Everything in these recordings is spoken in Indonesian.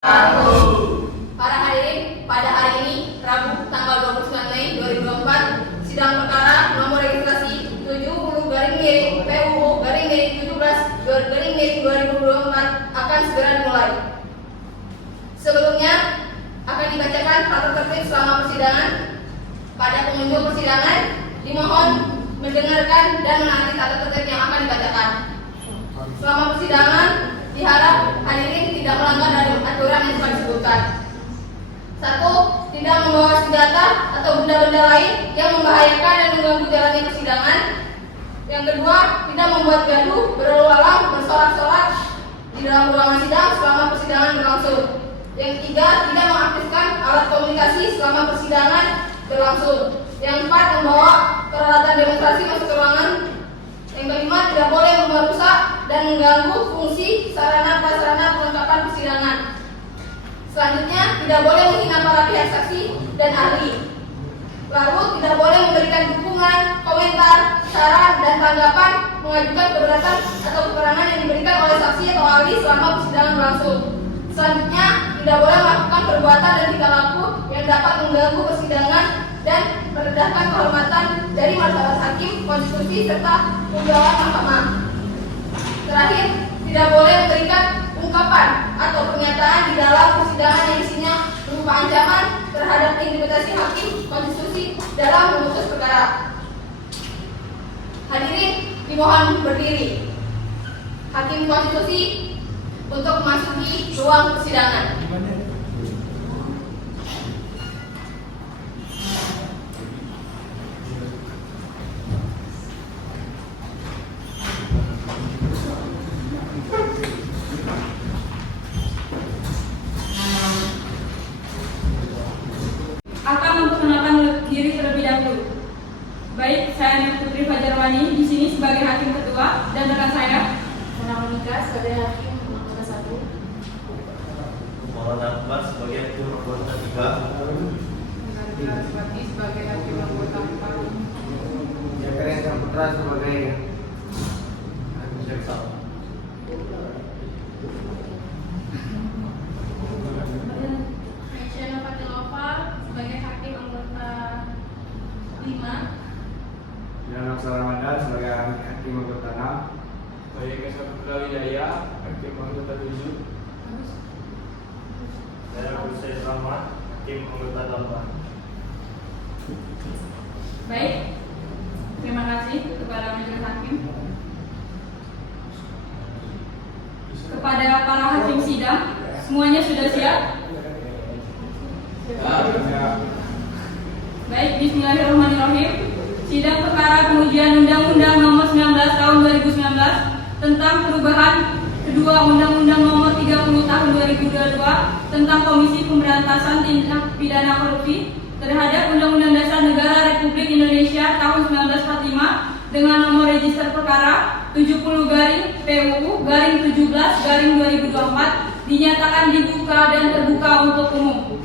Para hadirin, pada hari ini, Rabu tanggal 29 Mei 2024, sidang perkara nomor registrasi 70/PUU/17/2024 akan segera dimulai. Sebelumnya, akan dibacakan tata tertib selama persidangan. Pada pengunjung persidangan, dimohon mendengarkan dan menaati tata tertib yang akan dibacakan. Selama persidangan, diharap hadirin tidak melanggar dari aturan yang telah disebutkan. 1. Tidak membawa senjata atau benda-benda lain yang membahayakan dan mengganggu jalannya persidangan. Yang kedua, tidak membuat gaduh, berlalu-lalang, bersorak-sorak di dalam ruangan sidang selama persidangan berlangsung. Yang ketiga, tidak mengaktifkan alat komunikasi selama persidangan berlangsung. Yang empat, membawa peralatan demonstrasi masuk ke ruangan. Yang kelima, tidak boleh merusak dan mengganggu fungsi sarana prasarana perlengkapan persidangan. Selanjutnya, tidak boleh menghina para pihak saksi dan ahli. Lalu, tidak boleh memberikan dukungan, komentar, saran, dan tanggapan, mengajukan keberatan atau keterangan yang diberikan oleh saksi atau ahli selama persidangan berlangsung. Selanjutnya, tidak boleh melakukan perbuatan dan tingkah laku yang dapat mengganggu persidangan dan merendahkan kehormatan dari martabat hakim, konstitusi, serta penggawalan mahkamah. Terakhir, tidak boleh memberikan ungkapan atau pernyataan di dalam persidangan yang isinya berupa ancaman terhadap interpretasi hakim, konstitusi dalam memutus perkara. Hadirin dimohon berdiri. Hakim konstitusi untuk memasuki ruang persidangan. Akan memperkenalkan diri terlebih dahulu. Baik, saya Putri Fajarwani di sini sebagai hakim ketua dan rekan saya Monika sebagai hakim anggota 1. Maulana Akbar sebagai hakim anggota 3. sebagai hakim anggota 4. Zakaria Saputra sebagai hakim jaksa. Mesyana Fatilova sebagai hakim anggota 5. Dan Aksara Ramadan sebagai hakim anggota 6. Baik, Saputra Widaya, hakim anggota 7. Saya Hussein Rahmat, hakim anggota 8. Baik, terima kasih kepada majelis hakim. Kepada para hakim sidang, semuanya sudah siap? Baik, bismillahirrahmanirrahim. Sidang perkara pengujian Undang-Undang Nomor 19 Tahun 2019 tentang perubahan kedua Undang-Undang Nomor 30 Tahun 2022 tentang Komisi Pemberantasan Tindak Pidana Korupsi terhadap Undang-Undang Dasar Negara Republik Indonesia Tahun 1945 dengan nomor register perkara 70/PUU/17/2024 dinyatakan dibuka dan terbuka untuk umum.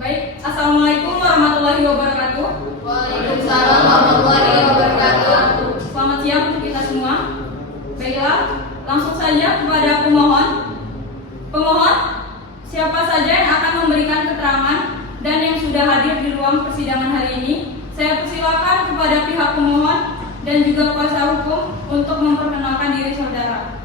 Baik, Assalamualaikum warahmatullahi wabarakatuh. Waalaikumsalam warahmatullahi wabarakatuh. Selamat siang untuk kita semua. Baiklah, langsung saja kepada pemohon. Pemohon, siapa saja yang akan memberikan keterangan dan yang sudah hadir di ruang persidangan hari ini, saya persilakan kepada pihak pemohon dan juga kuasa hukum untuk memperkenalkan diri saudara.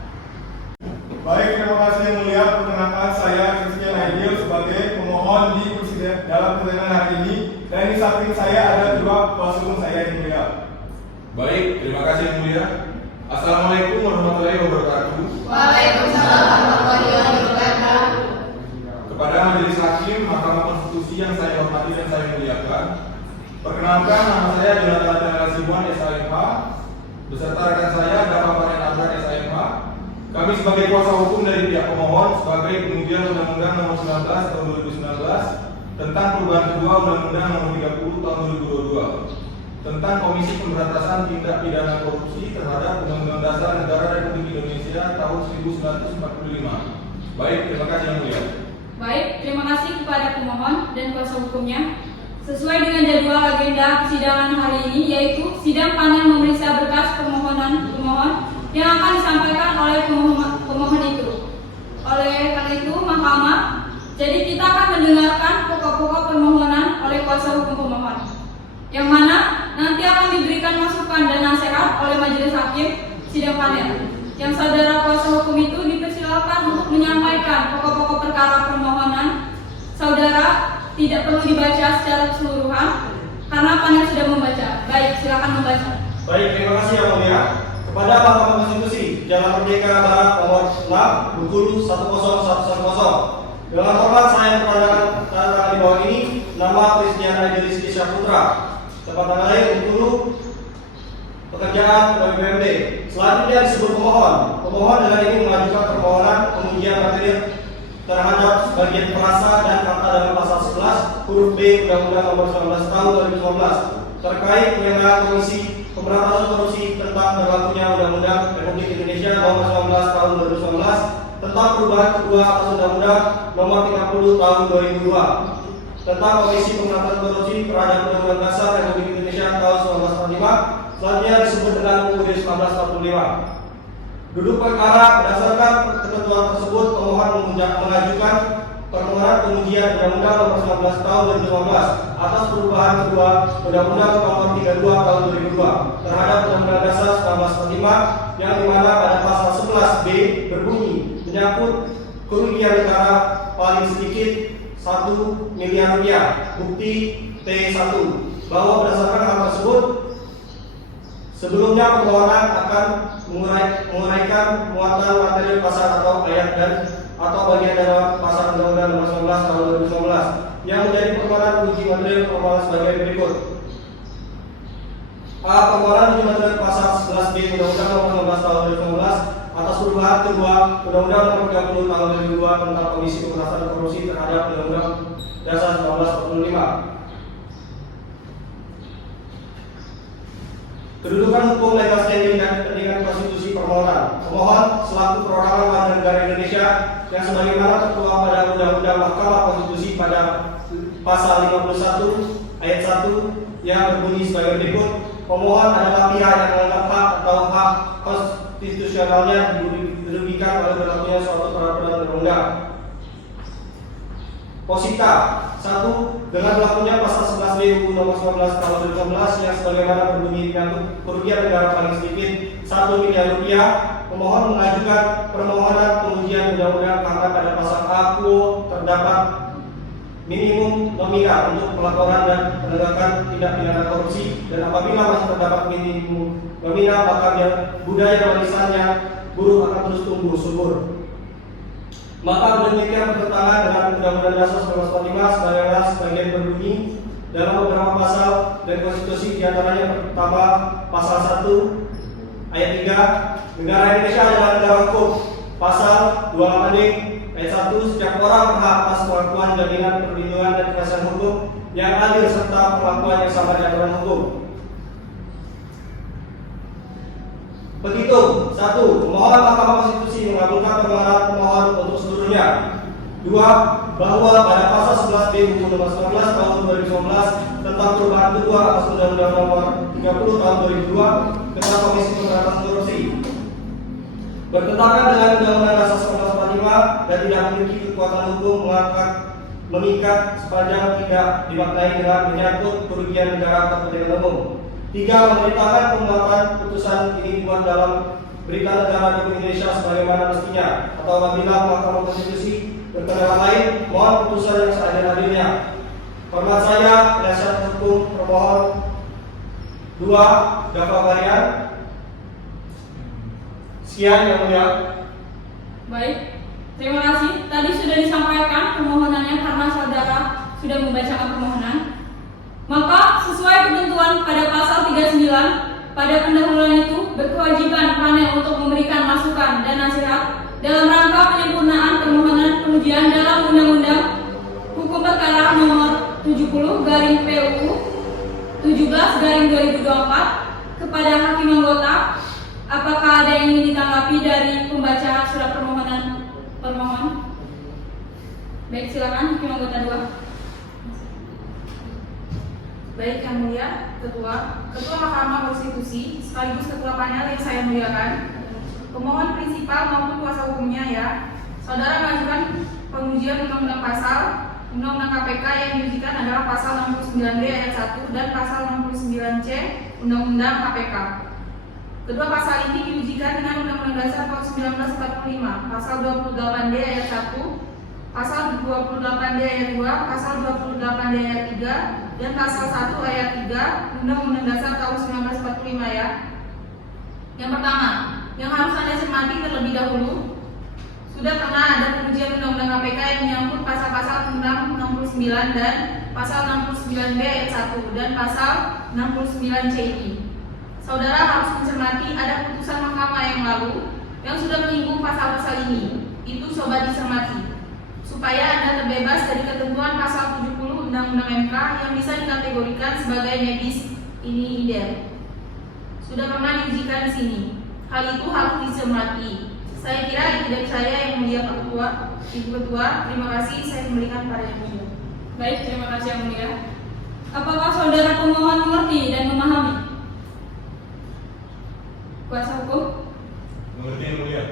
Baik, terima kasih yang mulia. Perkenalkan saya Christian Aidil sebagai pemohon di dalam persidangan hari ini. Dan di samping saya ada dua kuasa hukum saya yang mulia. Baik, terima kasih yang mulia. Assalamualaikum warahmatullahi wabarakatuh. Waalaikumsalam warahmatullahi wabarakatuh. Kepada majelis hakim Mahkamah Konstitusi yang saya hormati dan saya muliakan, perkenalkan nama saya Jonathan Nathaniel Hasibuan SHMH beserta rekan saya Dafa Farid Abrar SHMH. Kami sebagai kuasa hukum dari pihak pemohon sebagai pengujian Undang-Undang Nomor 19 Tahun 2019 tentang perubahan kedua Undang-Undang Nomor 30 Tahun 2022 tentang Komisi Pemberantasan Tindak Pidana Korupsi terhadap Undang-Undang Dasar Negara Republik Indonesia Tahun 1945. Baik, terima kasih yang mulia. Baik, terima kasih kepada pemohon dan kuasa hukumnya. Sesuai dengan jadwal agenda persidangan hari ini, yaitu sidang panel memeriksa berkas permohonan pemohon yang akan disampaikan oleh pemohon itu. Oleh karena itu, Mahkamah, jadi kita akan mendengarkan pokok-pokok permohonan oleh kuasa hukum pemohon, yang mana nanti akan diberikan masukan dan nasihat oleh majelis hakim sidang panel. Yang saudara kuasa hukum itu dipersilakan untuk menyampaikan pokok-pokok perkara permohonan. Saudara tidak perlu dibaca secara keseluruhan karena panel sudah membaca. Baik, silakan membaca. Baik, terima kasih Yang Mulia. Kepada Mahkamah Konstitusi, Jalan Merdeka Barat nomor 6, Bengkulu 10110. Dengan hormat saya memperkenalkan tanda tangan di bawah ini, nama Christian Rizky Syahputra, tempat tanggal lahir Bengkulu, pekerjaan pegawai BUMD. Selanjutnya disebut pemohon. Pemohon dengan ini mengajukan permohonan pengujian materi terhadap sebagian frasa dan kata dalam pasal 11 huruf B Undang-Undang Nomor 19 Tahun 2019 terkait penyelenggaraan Komisi Pemberantasan Korupsi tentang berlakunya Undang-Undang Republik Indonesia Nomor 19 Tahun 2019 tentang perubahan kedua atas Undang-Undang Nomor 30 Tahun 2002 tentang Komisi Pemberantasan Korupsi terhadap Undang-Undang Dasar Republik Indonesia Tahun 1945, selanjutnya disebut dengan UUD 1945. Duduk perkara berdasarkan ketentuan tersebut, pemohon mengajukan permohonan pengujian Undang-Undang Nomor 19 Tahun 2015 atas perubahan kedua Undang-Undang Nomor 32 Tahun 2002 terhadap Undang-Undang Dasar 1945 yang dimana pada pasal 11B berbunyi menyangkut kerugian negara paling sedikit 1 miliar rupiah, bukti T1, bahwa berdasarkan hal tersebut sebelumnya permohonan akan menguraikan muatan materi pasal atau ayat dan atau bagian dari pasal Undang-Undang Nomor 19 Tahun 2019 yang menjadi permohonan uji materi permohonan sebagai berikut. A. Permohonan uji materi pasal 11B Undang-Undang Nomor 19 Tahun 2019 atas perubahan kedua Undang-Undang Nomor 30 Tahun 2002 tentang Komisi Pemberantasan Korupsi terhadap Undang-Undang Dasar 1945. Kedudukan hukum, legal standing dan kepentingan konstitusi permohonan. Pemohon selaku perorangan warga negara Indonesia yang sebagaimana tertuang pada Undang-Undang Mahkamah Konstitusi pada pasal 51 ayat 1 yang berbunyi sebagai berikut. Pemohon adalah pihak yang menganggap hak atau hak konstitusionalnya dirugikan oleh berlakunya suatu peraturan undang-undang. Posita 1. Dengan berlakunya pasal 11B UU Nomor 19 Tahun 2019 yang sebagaimana berbunyi menyangkut kerugian negara paling sedikit 1 miliar rupiah, pemohon mengajukan permohonan pengujian undang-undang karena pada pasal A quo terdapat minimum nominal untuk pelaporan dan penegakan tindak pidana korupsi, dan apabila masih terdapat minimum nominal maka budaya warisannya buruk akan terus tumbuh subur. Maka demikian bertentangan dengan Undang-Undang Dasar 1945 sebagaimana sebagian berbunyi dalam beberapa pasal dan konstitusi, diantaranya pertama pasal 1 ayat 3 negara Indonesia adalah negara hukum, pasal 28D ayat 1 setiap orang berhak atas pengakuan, jaminan, perlindungan dan kepastian hukum yang adil serta perlakuan yang sama di aturan hukum. Begitu, 1. Pemohon Mahkamah Konstitusi mengabulkan permohonan pemohon untuk seluruhnya. 2. Bahwa pada pasal 11B UU Nomor 19 Tahun 2019 tentang perubahan kedua atas Undang-Undang Nomor 30 Tahun 2002 tentang Komisi Pemberantasan Korupsi bertentangan dengan Undang-Undang Dasar 1945 dan tidak memiliki kekuatan hukum mengikat sepanjang tidak dimaknai dengan menyangkut kerugian negara atau kepentingan umum. 3. Memerintahkan pemuatan putusan ini dibuat dalam Berita Negara Republik Indonesia sebagaimana mestinya, atau apabila Mahkamah Konstitusi berkenan lain, mohon putusan yang seadil-adilnya. Hormat saya, penasihat hukum permohon 2, Dava Varian. Sekian Yang Mulia. Baik, terima kasih. Tadi sudah disampaikan permohonannya karena saudara sudah membacakan permohonan. Maka sesuai ketentuan pada pasal 39 pada pendahuluan itu berkewajiban panel untuk memberikan masukan dan nasihat dalam rangka penyempurnaan permohonan pengujian dalam Undang-Undang Hukum Perkara Nomor 70/PUU 17/2024 kepada hakim anggota. Apakah ada yang ingin ditanggapi dari pembaca surat permohonan permohon? Baik, silakan hakim anggota 2. Baik Yang Mulia, Ketua Mahkamah Konstitusi sekaligus Ketua Panel yang saya muliakan. Pemohon prinsipal maupun kuasa hukumnya ya, saudara mengajukan pengujian undang-undang pasal Undang-Undang KPK yang diujikan adalah pasal 69D ayat 1 dan pasal 69C Undang-Undang KPK. Kedua pasal ini diujikan dengan Undang-Undang Dasar tahun 1945, pasal 28D ayat 1, pasal 28D ayat 2, pasal 28D ayat 3, dan pasal 1 ayat 3 Undang-Undang Dasar tahun 1945 ya. Yang pertama, yang harus Anda cermati terlebih dahulu, sudah pernah ada pengujian Undang-Undang KPK yang menyangkut pasal-pasal tentang 69 dan pasal 69B ayat 1 dan pasal 69C ini. Saudara harus mencermati ada putusan mahkamah yang lalu yang sudah menyinggung pasal-pasal ini. Itu coba dicermati supaya Anda terbebas dari ketentuan pasal 70 Undang-Undang MK yang bisa dikategorikan sebagai medis ini idem. Sudah pernah diujikan di sini. Hal itu harus dicermati. Saya kira itu dari saya yang mulia Pak Ketua, Ibu Ketua. Terima kasih. Saya kembalikan pada Yang Mulia. Baik, terima kasih Yang Mulia. Apakah saudara pemohon mengerti dan memahami? Kuasa hukum? Mengerti Yang Mulia.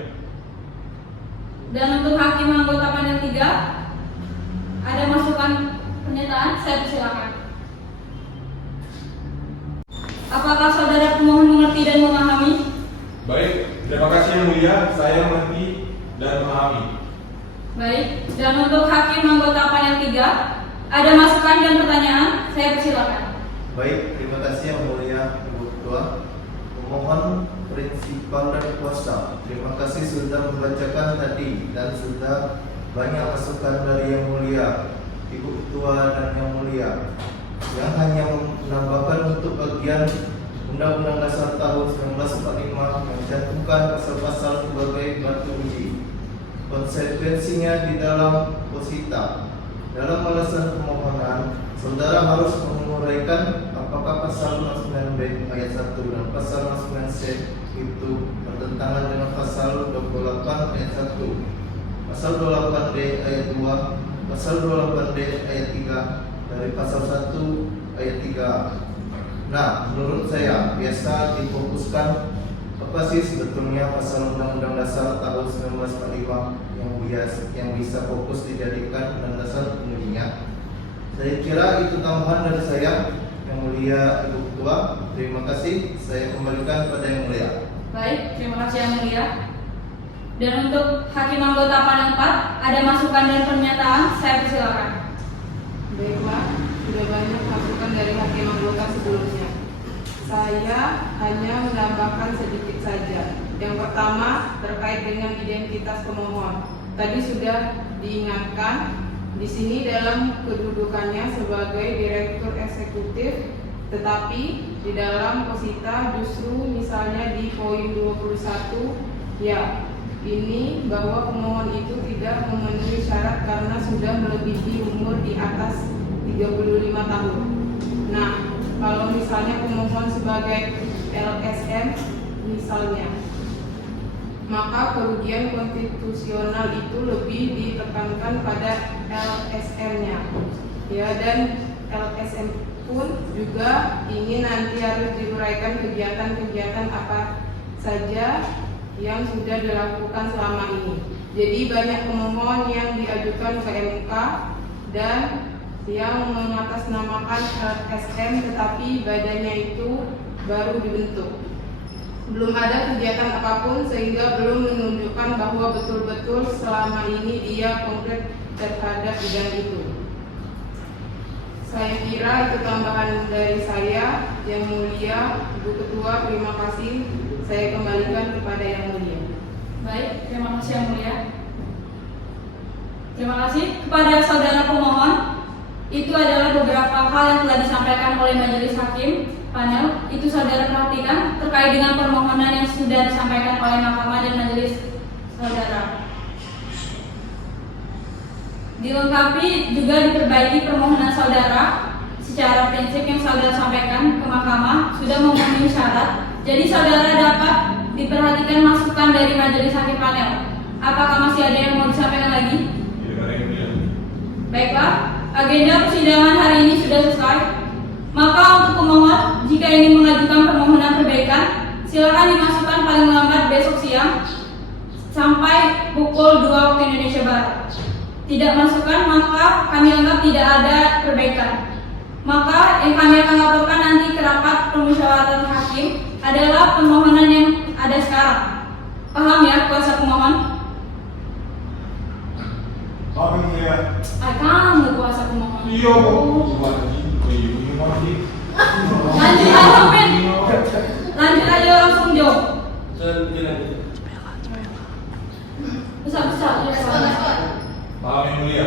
Dan untuk hakim anggota panel 3, ada masukan pernyataan? Saya persilakan. Apakah saudara pemohon mengerti dan memahami? Baik, terima kasih Yang Mulia. Saya mengerti dan memahami. Baik, dan untuk hakim anggota panel 3, ada masukan dan pertanyaan? Saya persilakan. Baik, terima kasih Yang Mulia Ibu Ketua. Pemohon prinsipal dan kuasa, terima kasih sudah membacakan tadi dan sudah banyak masukan dari Yang Mulia Ibu Ketua dan Yang Mulia yang hanya menambahkan untuk bagian Undang-Undang Dasar tahun 1945 yang mencantumkan pasal-pasal sebagai batu uji. Konsekuensinya di dalam posita. Dalam alasan permohonan, saudara harus menguraikan apakah pasal 69B ayat 1 dan pasal 69C itu bertentangan dengan pasal 28 ayat 1, pasal 28D ayat 2, pasal 28D ayat 3 dari pasal 1 ayat 3. Nah, menurut saya biasa difokuskan apa sih sebetulnya pasal Undang-Undang Dasar tahun 1945 yang bisa fokus dijadikan undang dasar pengujinya. Saya kira itu tambahan dari saya. Yang Mulia Ibu Ketua, terima kasih. Saya kembalikan pada Yang Mulia. Baik, terima kasih Yang Mulia. Dan untuk hakim anggota panel 4, ada masukan dan pernyataan? Saya persilakan. Baiklah, sudah banyak masukan dari hakim anggota sebelumnya. Saya hanya menambahkan sedikit saja. Yang pertama terkait dengan identitas pemohon. Tadi sudah diingatkan di sini dalam kedudukannya sebagai direktur eksekutif, tetapi di dalam posita justru misalnya di poin 21 ya ini bahwa pemohon itu tidak memenuhi syarat karena sudah melebihi umur di atas 35 tahun. Nah, kalau misalnya pemohon sebagai LSM misalnya, maka kerugian konstitusional itu lebih ditekankan pada LSM-nya. Ya, dan LSM pun juga ingin nanti harus diuraikan kegiatan-kegiatan apa saja yang sudah dilakukan selama ini. Jadi banyak pemohon yang diajukan ke MK dan yang mengatasnamakan LSM tetapi badannya itu baru dibentuk. Belum ada kegiatan apapun sehingga belum menunjukkan bahwa betul-betul selama ini dia konkret terhadap bidang itu. Saya kira itu tambahan dari saya. Yang Mulia Ibu Ketua, terima kasih. Saya kembalikan kepada Yang Mulia. Baik, terima kasih Yang Mulia. Terima kasih kepada saudara pemohon. Itu adalah beberapa hal yang telah disampaikan oleh majelis hakim panel. Itu saudara perhatikan terkait dengan permohonan yang sudah disampaikan oleh mahkamah dan majelis saudara. Dilengkapi juga diperbaiki permohonan saudara secara prinsip yang saudara sampaikan ke mahkamah sudah memenuhi syarat. Jadi saudara dapat diperhatikan masukan dari majelis hakim panel. Apakah masih ada yang mau disampaikan lagi? Baiklah, agenda persidangan hari ini sudah selesai. Maka untuk pemohon, jika ingin mengajukan permohonan perbaikan, silakan dimasukkan paling lambat besok siang sampai pukul 2 waktu Indonesia Barat. Tidak masukan, maka kami anggap tidak ada perbaikan. Maka yang kami akan laporkan nanti ke rapat permusyawaratan hakim adalah permohonan yang ada sekarang. Paham ya kuasa pemohon? Maaf yang mulia. Kamu kuasa pemohon. Iya, Bu. Coba lagi. Ini mau lagi. Lanjut aja, Men. Lanjut aja langsung jawab. Besar-besar. Respon. Paham yang mulia.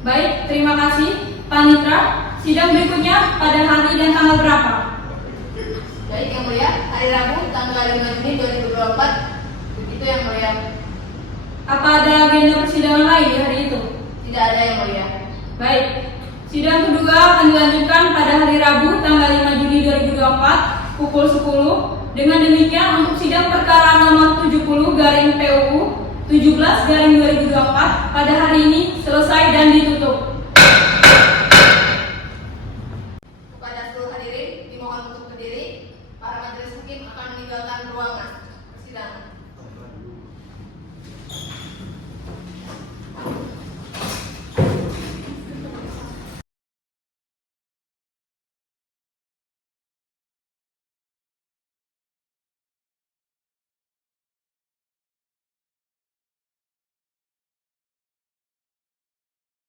Baik, terima kasih Panitra. Sidang berikutnya pada hari dan tanggal berapa? Baik yang mulia, hari Rabu tanggal 5 Juni 2024. Begitu yang mulia. Apa ada agenda persidangan lain di hari itu? Tidak ada yang mulia. Baik, sidang kedua akan dilanjutkan pada hari Rabu tanggal 5 Juni 2024 pukul 10. Dengan demikian untuk sidang perkara nomor 70 garing PUU 17 garing 2024 pada hari ini selesai.